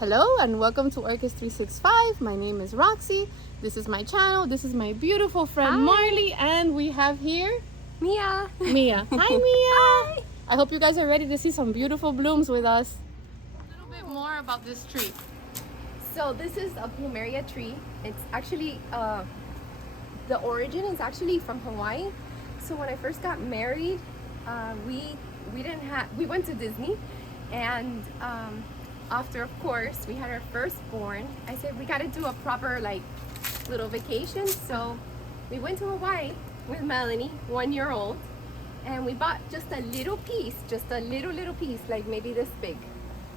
Hello and welcome to Orchids 365. My name is Roxy. This is my channel. This is my beautiful friend Hi. Marley, and we have here Mia. Mia. Hi Mia. Hi. I hope you guys are ready to see some beautiful blooms with us. A little bit more about this tree. So this is a plumeria tree. It's actually the origin is actually from Hawaii. So when I first got married, we went to Disney, and after, of course, we had our firstborn, I said we got to do a proper like little vacation. So we went to Hawaii with Melanie, 1 year old, and we bought just a little piece, just a little piece, like maybe this big.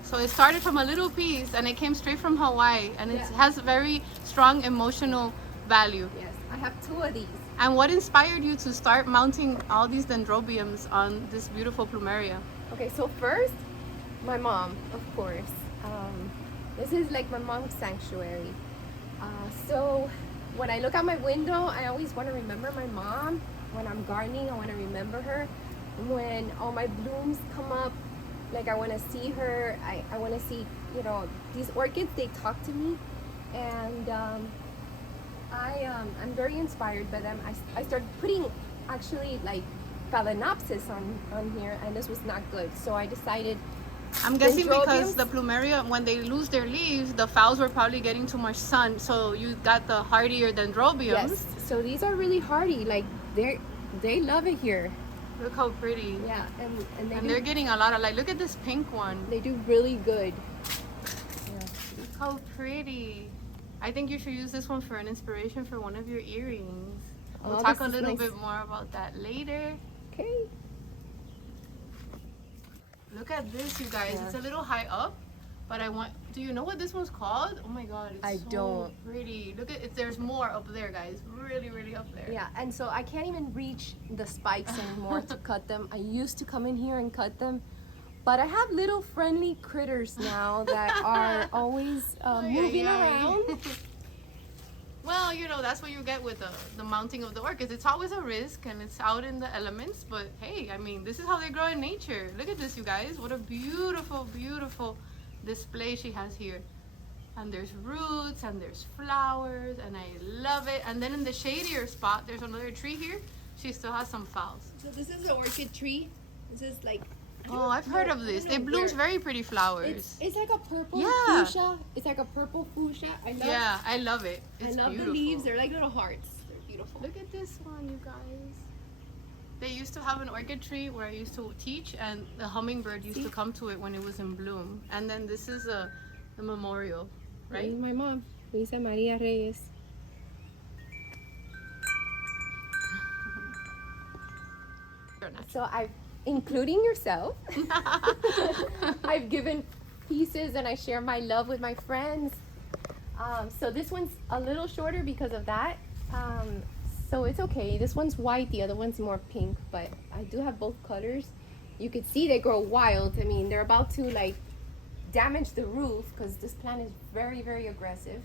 So it started from a little piece and it came straight from Hawaii, and it has very strong emotional value. Yes, I have 2 of these. And what inspired you to start mounting all these dendrobiums on this beautiful plumeria? Okay, so first, my mom, of course. This is like my mom's sanctuary. So when I look out my window, I always want to remember my mom. When I'm gardening, I want to remember her. When all my blooms come up, like I want to see her. I want to see, these orchids, they talk to me. And I'm very inspired by them. I started putting actually like phalaenopsis on here, and this was not good. So I decided, I'm guessing because the plumeria, when they lose their leaves, the phals were probably getting too much sun, so you got the hardier dendrobiums. Yes, so these are really hardy. Like they love it here. Look how pretty. Yeah, and they're getting a lot of light. Look at this pink one. They do really good. Yeah. Look how pretty. I think you should use this one for an inspiration for one of your earrings. We'll talk a little bit more about that later. Okay. Look at this, you guys. Yeah. It's a little high up, but do you know what this one's called? Oh my god, it's so pretty. Look at it. There's more up there, guys. Really up there. Yeah, and so I can't even reach the spikes anymore to cut them. I used to come in here and cut them, but I have little friendly critters now that are always moving around. Well, that's what you get with the mounting of the orchids. It's always a risk and it's out in the elements, but hey, I mean, this is how they grow in nature. Look at this, you guys. What a beautiful display she has here. And there's roots and there's flowers, and I love it. And then in the shadier spot, there's another tree here. She still has some phals. So this is the orchid tree. This is like... Oh, I've heard of this. It blooms very pretty flowers. It's like a purple fuchsia. It's like a purple fuchsia. I love it. It's I love beautiful. the leaves. They're like little hearts. They're beautiful. Look at this one, you guys. They used to have an orchid tree where I used to teach, and the hummingbird used to come to it when it was in bloom. And then this is the memorial, right? This is my mom, Luisa Maria Reyes. So including yourself, I've given pieces and I share my love with my friends. So this one's a little shorter because of that. So it's okay. This one's white, the other one's more pink, but I do have both colors. You could see they grow wild. I mean, they're about to like damage the roof because this plant is very aggressive.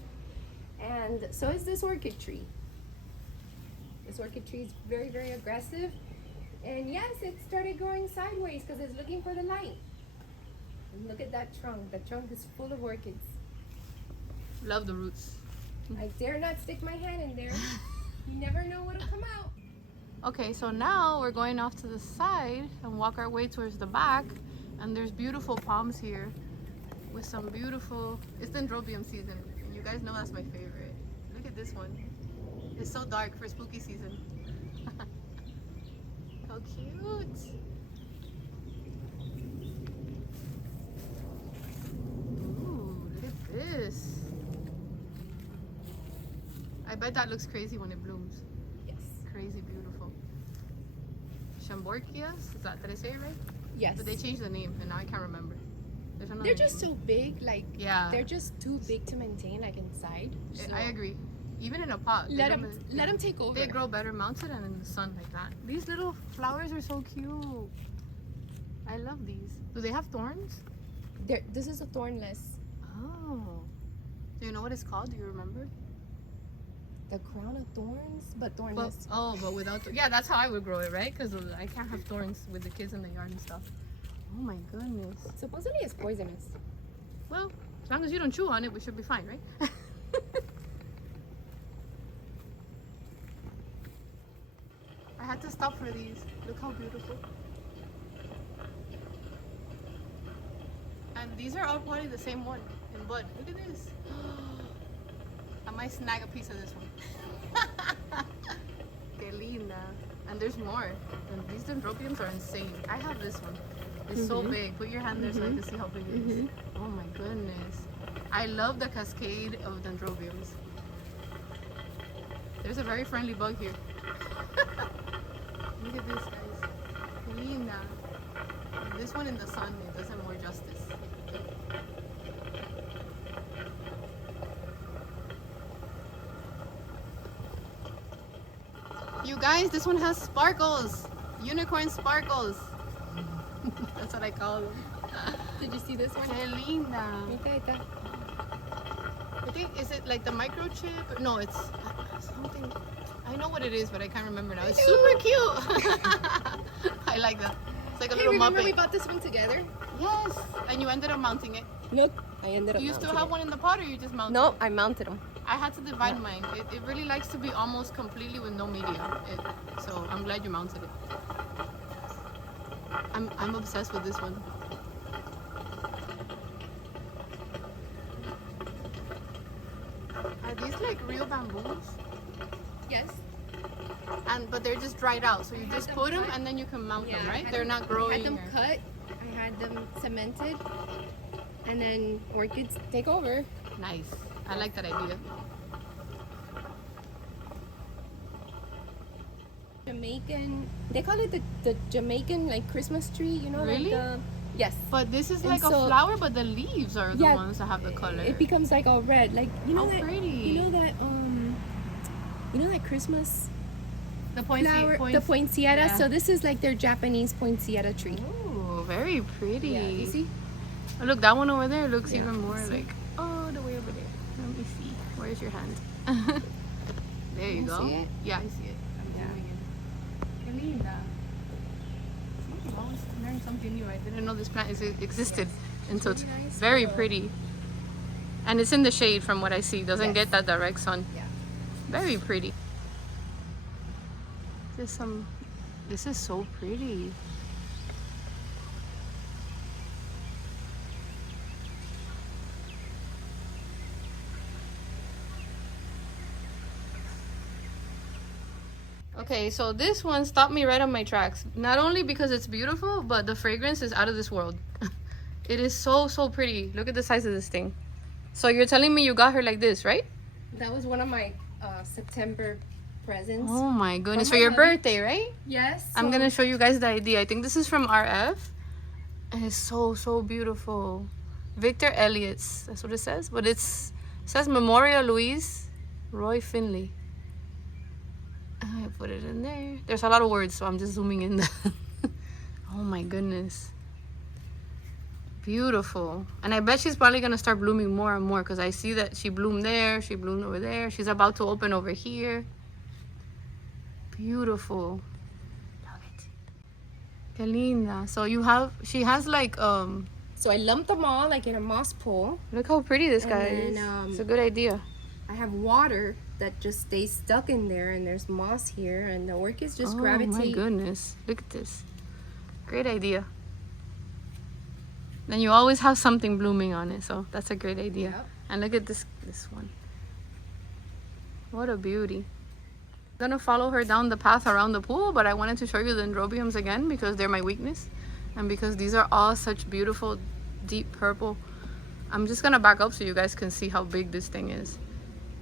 And so is this orchid tree. This orchid tree is very aggressive. And yes, it started growing sideways because it's looking for the light. And look at that trunk. The trunk is full of orchids. Love the roots. I dare not stick my hand in there. You never know what'll come out. Okay, so now we're going off to the side and walk our way towards the back. And there's beautiful palms here with some beautiful... It's dendrobium season. And you guys know that's my favorite. Look at this one. It's so dark for spooky season. How cute! Ooh, look at this. I bet that looks crazy when it blooms. Yes. Crazy beautiful. Shamborkias? Did I say it right? Yes. But they changed the name and now I can't remember. They're just so big, like, yeah. They're just too big to maintain, like, inside. So I agree. Even in a pot. Let them take over. They grow better mounted and in the sun like that. These little flowers are so cute. I love these. Do they have thorns? This is a thornless. Oh. Do you know what it's called? Do you remember? The crown of thorns, but thornless. But without... Yeah, that's how I would grow it, right? Because I can't have thorns with the kids in the yard and stuff. Oh my goodness. Supposedly it's poisonous. Well, As long as you don't chew on it, we should be fine, right? I had to stop for these. Look how beautiful. And these are all probably the same one in bud. Look at this. I might snag a piece of this one. Que linda. And there's more. And these dendrobiums are insane. I have this one. It's so big. Put your hand there so I can see how big it is. Oh my goodness. I love the cascade of dendrobiums. There's a very friendly bug here. Look at this, guys. Linda. This one in the sun, it does it more justice. You guys, this one has sparkles. Unicorn sparkles. That's what I call them. Did you see this one? Que linda. Ahí I think, is it like the microchip? No, it's something. I know what it is, but I can't remember now. It's super cute. I like that. It's like a little remember Muppet. we bought this one together? Yes. And you ended up mounting it. Nope. I ended up Do you still mounting have it. one in the pot, or you just mounted No, it? I mounted them. I had to divide mine. It really likes to be almost completely with no media. So I'm glad you mounted it. I'm obsessed with this one. Are these like real bamboos? Yes. But they're just dried out, so you had just them put them cut. and then you can mount them, I right? had They're them- not growing. I had them or- cut. I had them cemented. And then orchids take over. Nice. I like that idea. Jamaican. They call it the Jamaican like Christmas tree. You know, Really? like the yes. But this is And like a so- flower, but the leaves are the Yeah, ones that have the color. It becomes like all red. Like you know How that. pretty. You know that Christmas the flower, the poinsettia. yeah. So this is like their Japanese poinsettia tree. Ooh, very pretty. Yeah, you see? Oh, look, that one over there looks Yeah, even more see? like, oh, the way over there. Let me see. Where's your hand? There you You go. see it? Yeah, I see it. I'm zooming in. Qué linda. See, I always learn something new. I didn't know this plant existed until Really nice very little- pretty. And it's in the shade from what I see. Doesn't Yes. get that direct sun. Yeah. Very pretty. This is so pretty. Okay, so this one stopped me right on my tracks. Not only because it's beautiful, but the fragrance is out of this world. It is so pretty. Look at the size of this thing. So you're telling me you got her like this, right? That was one of my September presents. Oh my goodness, for my your hubby. birthday, right? Yes. I'm gonna show you guys the idea. I think this is from RF. And it's so beautiful. Victor Elliott's, that's what it says. But it says Memorial Louise Roy Finley. I put it in there. There's a lot of words, so I'm just zooming in. Oh my goodness. Beautiful. And I bet she's probably gonna start blooming more and more, because I see that she bloomed there, she bloomed over there. She's about to open over here. Beautiful. Love it. Que linda. So she has like So I lumped them all like in a moss pole. look how pretty this And guy then, is. It's a good idea. I have water that just stays stuck in there, and there's moss here, and the orchids just Oh gravitate. my goodness. Look at this. Great idea. Then you always have something blooming on it, so that's a great idea. Yep. And look at this one. What a beauty. I'm gonna follow her down the path around the pool, but I wanted to show you the dendrobiums again because they're my weakness, and because these are all such beautiful deep purple. I'm just gonna back up so you guys can see how big this thing is.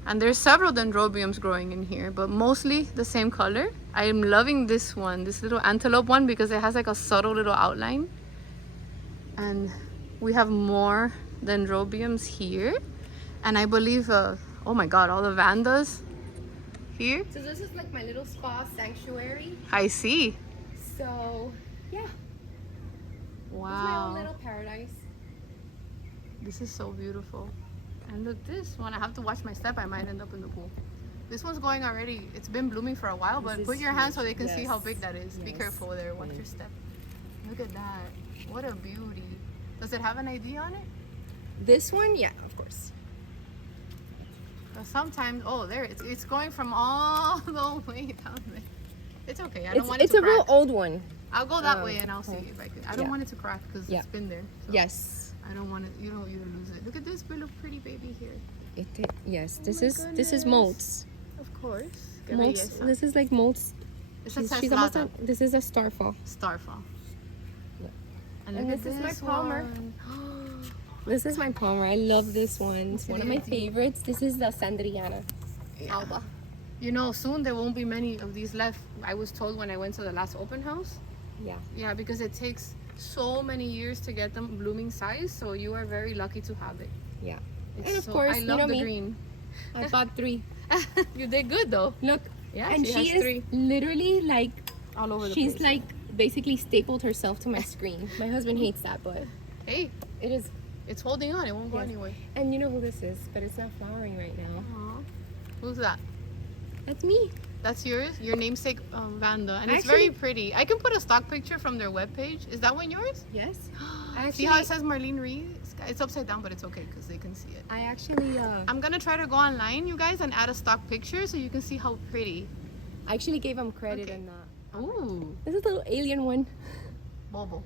And there's several dendrobiums growing in here, but mostly the same color. I am loving this one, this little antelope one, because it has like a subtle little outline. And we have more dendrobiums here. And I believe, oh my God, all the vandas here. So this is like my little spa sanctuary. I see. So yeah, it's my Wow. own little paradise. This is so beautiful. And look, this one, I have to watch my step. I might end up in the pool. This one's going already. It's been blooming for a while, but This put is your hand huge. so they can see how Yes. big that is. Be Yes. careful there. Watch your step. Look at that. What a beauty. Does it have an ID on it? this one, yeah, of course. But sometimes, oh, there it's going from all the way down there. It's okay. I don't want it It's to a real crack. old one. I'll go that way and I'll see if I can. I don't Yeah. want it to crack because Yeah. it's been there. So Yes. I don't want it. You don't lose it. Look at this little pretty baby here. Yes. Oh This my is goodness. molds. Of course. Molds. This is like molds. It's a She's almost done. This is a starfall. Starfall. Yeah. And And look this at is my this Palmer. one. This is my Palmer. I love this one. It's one of my favorites. This is the Sandriana. Yeah. Alba. You know, soon there won't be many of these left. I was told when I went to the last open house. Yeah. Yeah, because it takes so many years to get them blooming size. So you are very lucky to have it. Yeah. It's And of so- course, I you love know the me. green. I bought 3. You did good though. Look. Yeah, And she she has is 3 literally like, all over the she's place. like basically stapled herself to my screen. My husband hates that, but Hey, it is. it's holding on. It won't go Yes. anywhere. And you know who this is, but it's not flowering right now. Aw. Who's that? That's me. That's yours? Your namesake Vanda. And it's very Actually- pretty. I can put a stock picture from their webpage. Is that one yours? Yes. See how it says Marlene Reed? It's upside down, but it's okay because they can see it. I actually I'm gonna try to go online, you guys, and add a stock picture so you can see how pretty. I actually gave him credit Okay. in that. Ooh, This is a little alien one. Bobo.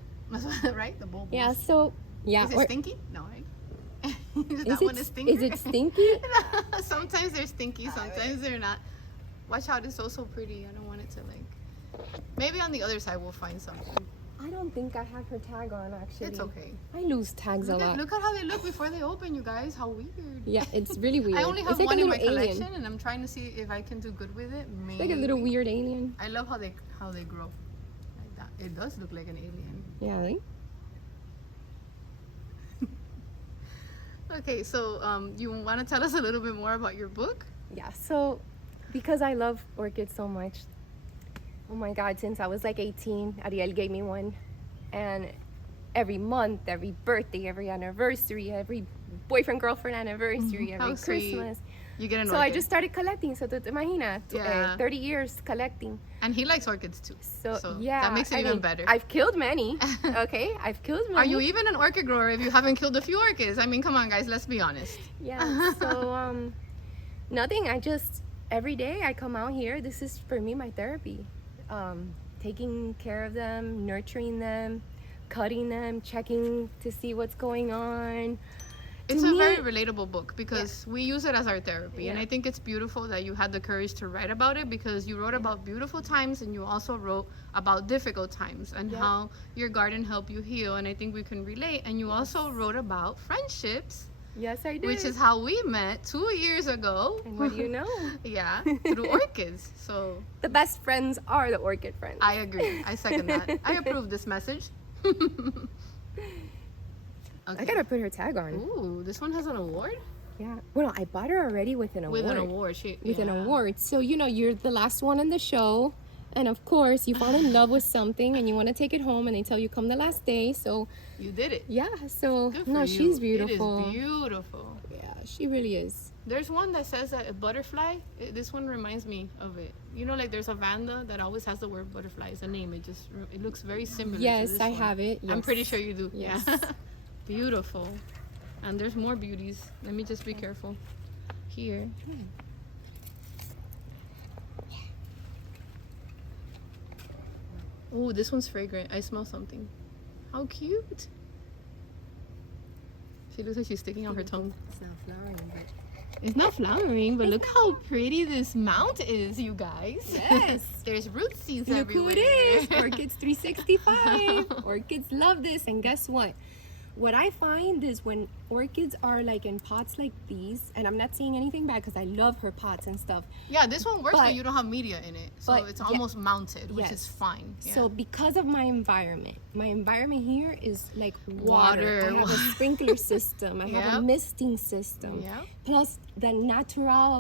Right? The Bobo. Yeah, so yeah. Is it stinky? No, right? is that one a stinker? is it stinky? Sometimes they're stinky, sometimes they're not. Watch out, it's so pretty. I don't want it to like. Maybe on the other side we'll find something. I don't think I have her tag on actually. It's okay. I lose tags a lot. Look at how they look before they open, you guys. How weird. Yeah, it's really weird. I only have it's like one a in my little collection, alien. and I'm trying to see if I can do good with it. It's like a little Maybe. weird alien. I love how they grow like that. It does look like an alien. Yeah, right? Okay, so you want to tell us a little bit more about your book? Yeah, so because I love orchids so much, oh my God, since I was like 18, Ariel gave me one. And every month, every birthday, every anniversary, every boyfriend, girlfriend anniversary, How every sweet. Christmas. You get an So orchid. I just started collecting. So te imaginas, Yeah. 30 years collecting. And he likes orchids too. So, yeah. that makes it I even mean, better. I've killed many, okay? I've killed many. Are you even an orchid grower if you haven't killed a few orchids? I mean, come on, guys, let's be honest. Yeah, so nothing. I just, every day I come out here. This is for me my therapy. Taking care of them, nurturing them, cutting them, checking to see what's going on. It's To a me- very relatable book because we use it as our therapy. And Yeah. I think it's beautiful that you had the courage to write about it because you wrote about beautiful times and you also wrote about difficult times and Yeah. how your garden helped you heal. And I think we can relate. And you also wrote about friendships, Yes, I did. which is how we met 2 years ago. And what do you know? Yeah, through orchids. So The best friends are the orchid friends. I agree. I second that. I approve this message. I gotta put her tag on. Ooh, this one has an award? Yeah. Well, I bought her already with an award. With an award. With an yeah. award. So, you know, you're the last one on the show. And of course, you fall in love with something and you want to take it home and they tell you come the last day. So, You did it. yeah. So, Good for no, you. she's beautiful. It is beautiful. Yeah, she really is. There's one that says that a butterfly. This one reminds me of it. You know, like there's a Vanda that always has the word butterfly as a name. It looks very similar. to Yes, this I one. have it. I'm yes. pretty sure you do. Yes. Yeah. Beautiful. And there's more beauties. Let me just be careful. Here. Oh, this one's fragrant. I smell something. How cute. She looks like she's sticking out her tongue. It's not flowering, but It's not flowering, but look how pretty this mount is, you guys. Yes. There's root seeds look everywhere. who it is. Orchids 365. Orchids love this. And guess what? What I find is when orchids are like in pots like these, and I'm not saying anything bad because I love her pots and stuff. Yeah, this one works, but But- you don't have media in it. So but it's yeah, almost mounted, which yes. is fine. Yeah. So because of my environment here is like Water. water. I have a sprinkler system. I have Yep. a misting system. Yeah. Plus the natural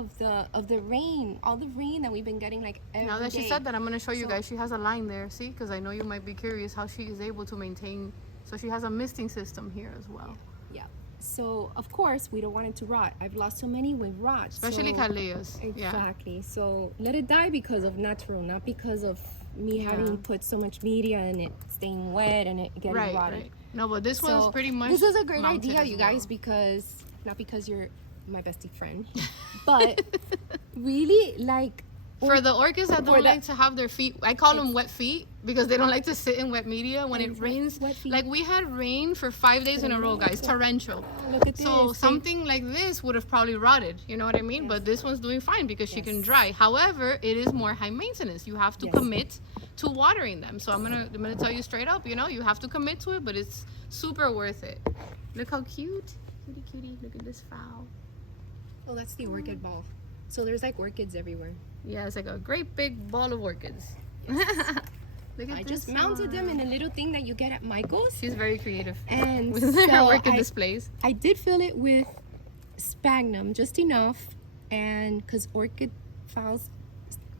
of the rain, all the rain that we've been getting like every Now that she day. said that, I'm going to show you So- guys. She has a line there, see? Because I know you might be curious how she is able to maintain. So she has a misting system here as well. Yeah. So of course we don't want it to rot. I've lost so many with rot. Especially so, Calleas. Yeah. Exactly. So let it die because of natural, not because of me Yeah. having put so much media and it staying wet and it getting Right, rotted. right. No, but this one's pretty much. This is a great mounted idea, as you well. guys, because not because you're my bestie friend, but really like For the orchids that For don't the- like to have their feet, I call them wet feet because they don't like to sit in wet media when it Exactly. rains. Wet feet. Like we had rain for 5 days in a row, guys, torrential. Look at So this. something like this would have probably rotted, you know what I mean? But this one's doing fine because she can Yes. dry. However, it is more high maintenance. You have to Yes. commit to watering them. So I'm gonna tell you straight up, you know, you have to commit to it, but it's super worth it. Look how cute. Cutie cutie. Look at this fowl. Oh, that's the orchid ball. So there's like orchids everywhere. Yeah, it's like a great big ball of orchids. Look at I this just mounted them one. in a little thing that you get at Michael's. She's very creative And with her so orchid displays. I did fill it with sphagnum, just enough, and because orchid fowls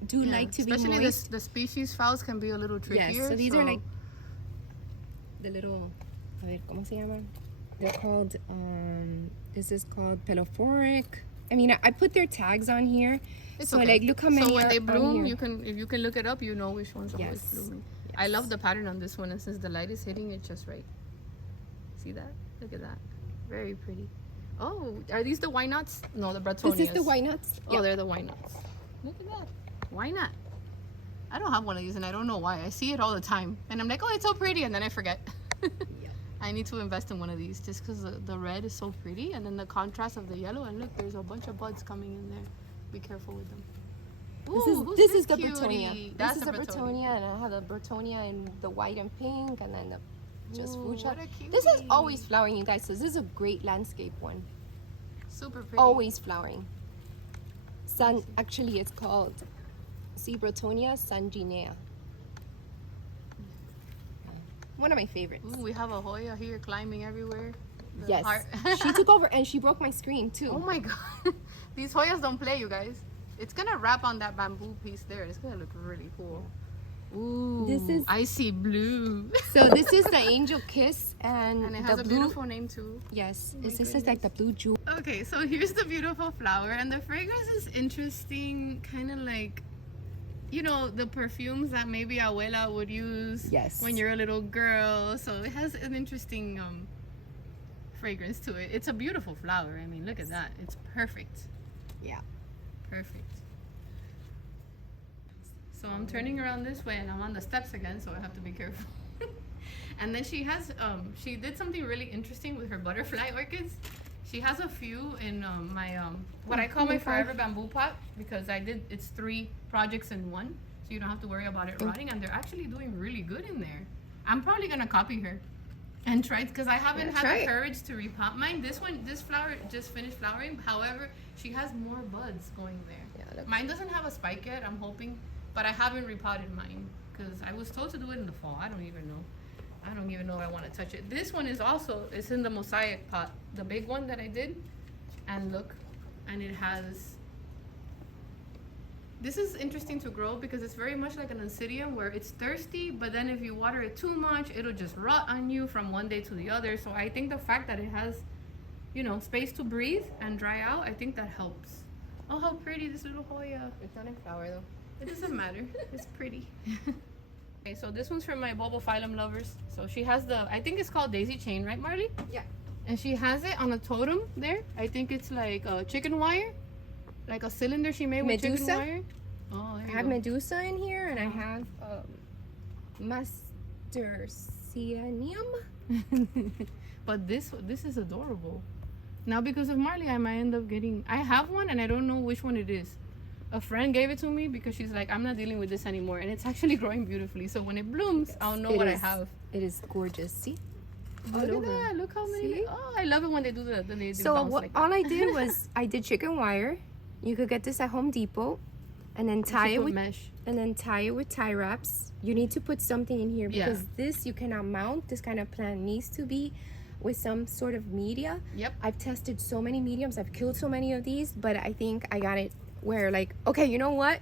do Yeah, like to be especially moist. the species fowls can be a little trickier. Yes, so these are like the little, a ver, ¿cómo se llaman? They're called, this is called pelophoric. I mean, I put their tags on here. It's So okay. like, look how many So when are they on bloom, here. you can if you can look it up, you know which ones are always Yes. blooming. I love the pattern on this one, and since the light is hitting it just right. See that? Look at that. Very pretty. Oh, are these the why nots? No, the Bretonias. This is the white nuts. Oh, they're the why nots. Look at that. Why not? I don't have one of these, and I don't know why. I see it all the time, and I'm like, oh, it's so pretty, and then I forget. I need to invest in one of these just because the red is so pretty, and then the contrast of the yellow. And look, there's a bunch of buds coming in there. Be careful with them. Ooh, This is who's the cutie? Bretonia. That's This is the the Bretonia, and I have the Bretonia in the white and pink, and then the just Ooh, fuchsia. what a This is cutie. always flowering, you guys. So this is a great landscape one. Super pretty. Always flowering. Actually, it's called C. Bretonia sanguinea. One of my favorites. Ooh, we have a Hoya here climbing everywhere. The Yes. heart- She took over and she broke my screen too. Oh my god. These Hoyas don't play, you guys. It's gonna wrap on that bamboo piece there. It's gonna look really cool. Ooh, This is- icy blue. So this is the angel kiss and, And it has the a blue. beautiful name too. Yes, Oh my this is like the blue jewel. Okay, so here's the beautiful flower, and the fragrance is interesting, kind of like, you know, the perfumes that maybe abuela would use Yes. when you're a little girl. So it has an interesting fragrance to it. It's a beautiful flower. I mean, look at that. It's perfect. Yeah. Perfect. So I'm turning around this way, and I'm on the steps again, so I have to be careful. And then she has, she did something really interesting with her butterfly orchids. She has a few in my, what I call my forever bamboo pot, because it's 3 projects in one, so you don't have to worry about it rotting, and they're actually doing really good in there. I'm probably gonna copy her and try, because I haven't Yeah, had try the it. courage to repot mine. This flower just finished flowering. However, she has more buds going there. Yeah, look. Mine doesn't have a spike yet, I'm hoping, but I haven't repotted mine because I was told to do it in the fall. I don't even know if I want to touch it. This one is also, it's in the mosaic pot, the big one that I did. And look, and it has, this is interesting to grow because it's very much like an Oncidium where it's thirsty, but then if you water it too much, it'll just rot on you from one day to the other. So I think the fact that it has, you know, space to breathe and dry out, I think that helps. Oh, how pretty this little Hoya. It's not in flower though. It doesn't matter. It's pretty. Okay, so this one's for my bulbophyllum lovers. So she has I think it's called daisy chain, right, Marley? Yeah. And she has it on a totem there. I think it's like a chicken wire, like a cylinder she made with Medusa? chicken wire. Oh, there I you have go. Medusa in here, and I have Master Serenium. But this is adorable. Now because of Marley, I might end up getting. I have one, and I don't know which one it is. A friend gave it to me because she's like, I'm not dealing with this anymore, and it's actually growing beautifully. So when it blooms, I'll know what I have. It is gorgeous. See? Look at that! Look how many. See? Oh, I love it when they do the. They do So bounce what, like that. all I did was I did chicken wire. You could get this at Home Depot, and then And she tie it put with mesh. tie wraps. You need to put something in here Yeah. because this you cannot mount. This kind of plant needs to be with some sort of media. Yep. I've tested so many mediums. I've killed so many of these, but I think I got it where like, okay, you know what?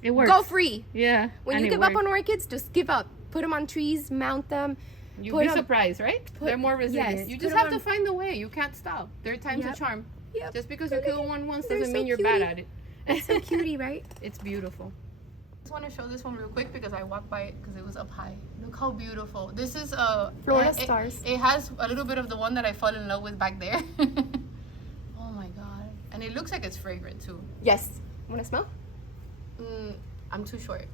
It works. Go free. Yeah. When and you it give up works. on orchids, just give up. Put them on trees, mount them. You'd put be 'em- surprised, right? They're more resilient. yes, You put just 'em have to on- find the way. You can't stop. Their time's Yep. a charm. Yep. Just because you They're kill one once they're doesn't so mean you're bad cutie. at it. It's so cutie, right? It's beautiful. just want to show this one real quick because I walked by it because it was up high. Look how beautiful. This is Florida Stars. It has a little bit of the one that I fell in love with back there. Oh my god. And it looks like it's fragrant too. Yes. Want to smell? I'm too short.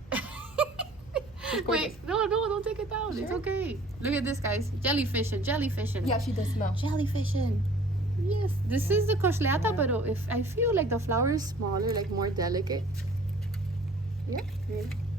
Wait, no, don't take it down. Sure. It's okay. Look at this, guys. Jellyfishing. Yeah, she does smell. Jellyfishing. Yes. This is the cochleata, but if I feel like the flower is smaller, like more delicate. Yeah,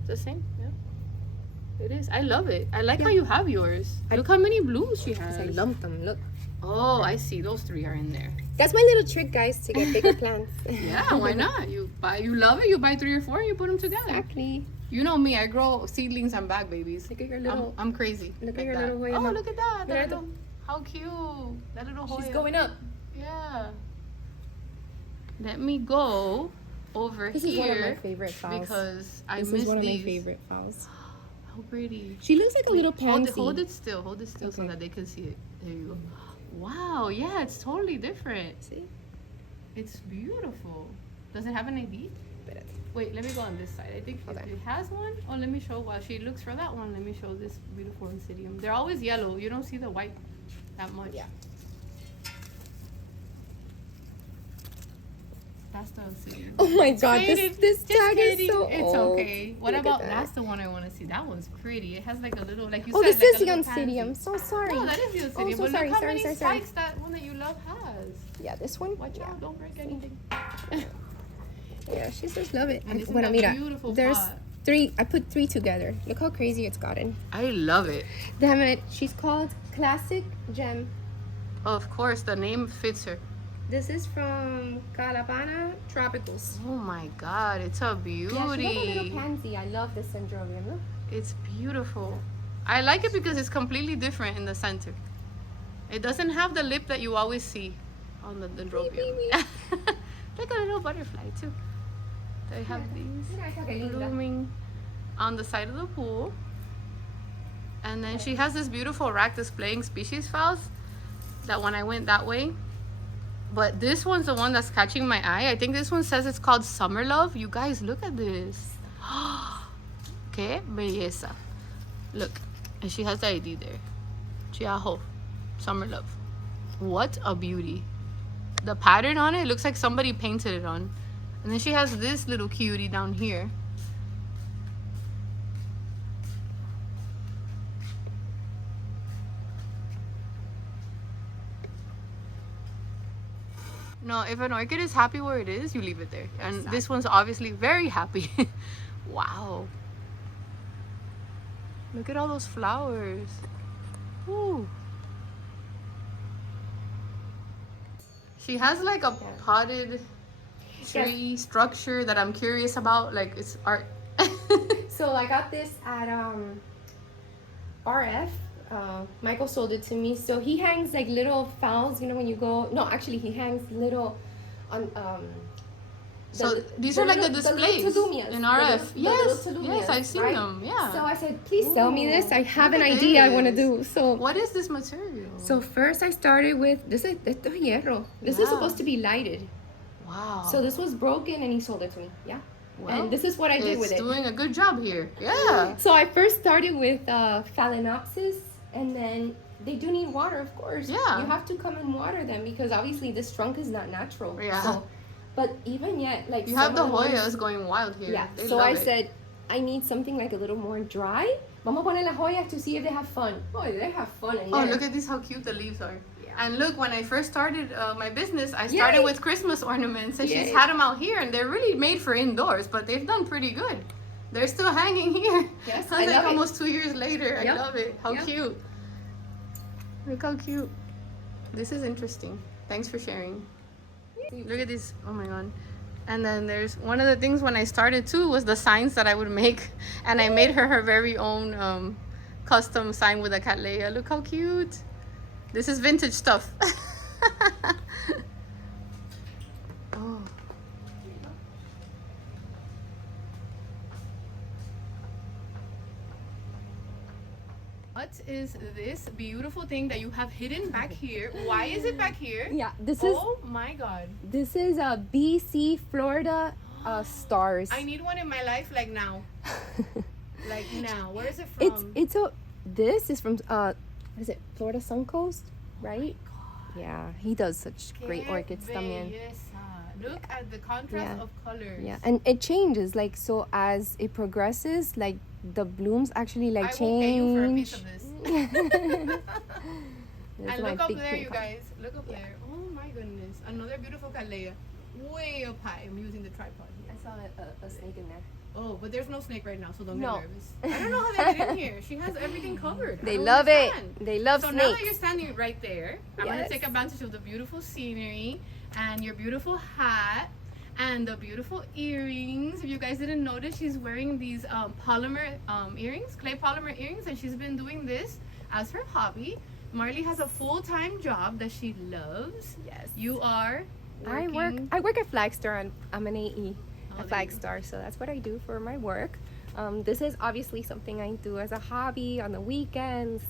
the same. Yeah, it is. I love it. I like how you have yours. Look how many blooms she has. I lumped them. Look. Oh, I see. Those 3 are in there. That's my little trick, guys, to get bigger plants. Yeah, why not? You love it. You buy 3 or 4 and you put them together. Exactly. You know me. I grow seedlings and bag babies. Look at your little. I'm crazy. Look like at your that. little Hoya. Oh, look at that. Little, how cute. That little Hoya. She's going up. Yeah. Let me go over this here. This is one of my favorite flowers. Because I miss these. This is one of these. my favorite flowers. How pretty. She looks like a little pansy. Hold it still. Hold it still so that they can see it. There you go. Wow. Yeah, it's totally different. See? It's beautiful. Does it have an ID? Wait, let me go on this side. I think it has one. Oh, let me show. While she looks for that one, let me show this beautiful Insidium. They're always yellow. You don't see the white that much. Yeah. That's the Insidium. Oh my god, this tag is so It's old. okay. What about, that's the one I want to see. That one's pretty. It has like a little, like you said. Oh, this is the Insidium. So sorry. No, that is the Insidium. Oh, so but sorry, look how many sorry. spikes that one that you love has. Yeah, this one. Watch out, don't break anything. Yeah, she says love it. And isn't that beautiful there's pot? 3. I put 3 together. Look how crazy it's gotten. I love it. Damn it. She's called Classic Gem. Of course, the name fits her. This is from Calabana Tropicals. Oh my god, it's a beauty. Yeah, she has a little pansy. I love this dendrobium. Look. It's beautiful. I like it because it's completely different in the center. It doesn't have the lip that you always see on the dendrobium. Like a little butterfly too. They have these blooming on the side of the pool. And then she has this beautiful rack displaying species files that when I went that way. But this one's the one that's catching my eye. I think this one says it's called Summer Love. You guys, look at this. Que belleza. Look. And she has the ID there. Chiajo. Summer Love. What a beauty. The pattern on it looks like somebody painted it on. And then she has this little cutie down here. No, if an orchid is happy where it is, you leave it there. And this one's obviously very happy. Wow. Look at all those flowers. Ooh. She has like a potted tree structure that I'm curious about. Like it's art. So I got this at RF. Michael sold it to me. So he hangs like little fowls, you know, when you go. No, actually, he hangs little on. So these are like the displays in RF. Yes, I've seen them. Yeah. So I said, please sell me this. I have an idea I want to do. So what is this material? So first I started with this. Is hierro. This is supposed to be lighted. Wow. So this was broken, and he sold it to me. Yeah. Well, and this is what I did with it. It's doing a good job here. Yeah. So I first started with Phalaenopsis, and then they do need water, of course. Yeah. You have to come and water them because obviously this trunk is not natural. Yeah. So, but even yet, like you have the Hoyas going wild here. Yeah. They so love I it. said, I need something like a little more dry. Vamos a poner las Hoyas to see if they have fun. Oh, they have fun in there. Oh, look at these, how cute the leaves are. And look, when I first started my business, I started with Christmas ornaments, and she's had them out here, and they're really made for indoors, but they've done pretty good. They're still hanging here. Yes, I love like almost 2 years later. I love it. How cute. Look how cute. This is interesting. Thanks for sharing. Look at this. Oh my god. And then there's one of the things when I started too was the signs that I would make, and I made her very own custom sign with a Cattleya. Look how cute. This is vintage stuff. Oh. What is this beautiful thing that you have hidden back here? Why is it back here? Yeah, this is. Oh my god. This is a BC Florida stars. I need one in my life like now. Like now. Where is it from? This is from what is it? Florida Suncoast, right? Yeah, he does such great orchids también. Look at the contrast of colors. Yeah, and it changes like so as it progresses. Like the blooms actually like change. I will pay you for a piece of this. And my look up big there, pink you one. guys. Look up there. Oh my goodness. Another beautiful camellia. Way up high. I'm using the tripod here. I saw a snake in there. Oh, but there's no snake right now, so don't No. get nervous. I don't know how they get in here. She has everything covered. They love it. They love so snakes. now that you're standing right there, I'm going to Yes. take advantage of the beautiful scenery and your beautiful hat and the beautiful earrings. If you guys didn't notice, she's wearing these polymer earrings, clay polymer earrings, and she's been doing this as her hobby. Marley has a full-time job that she loves. Yes. You are working. I work at Flagstar and I'm an AE at there you Flagstar, so that's what I do for my work. This is obviously something I do as a hobby on the weekends.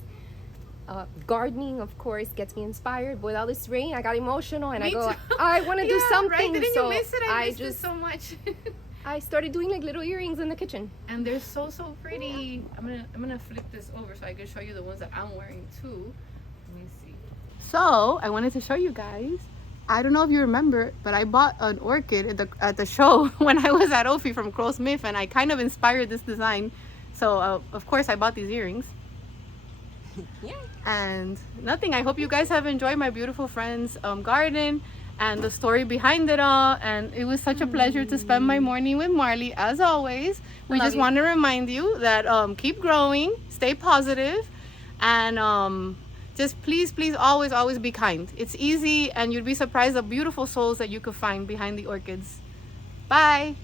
Gardening, of course, gets me inspired. With all this rain, I got emotional and Me I go, too. I want to do something. Right? Didn't so you miss it? I missed just it so much. I started doing like little earrings in the kitchen. And they're so pretty. I'm gonna flip this over so I can show you the ones that I'm wearing too. Let me see. So I wanted to show you guys. I don't know if you remember, but I bought an orchid at the show when I was at Ophi from Crow Smith, and I kind of inspired this design. So of course I bought these earrings. Yeah. And nothing. I hope you guys have enjoyed my beautiful friend's garden and the story behind it all. And it was such a pleasure to spend my morning with Marley, as always. We just want to remind you that keep growing, stay positive, and just please always be kind. It's easy, and you'd be surprised the beautiful souls that you could find behind the orchids. Bye.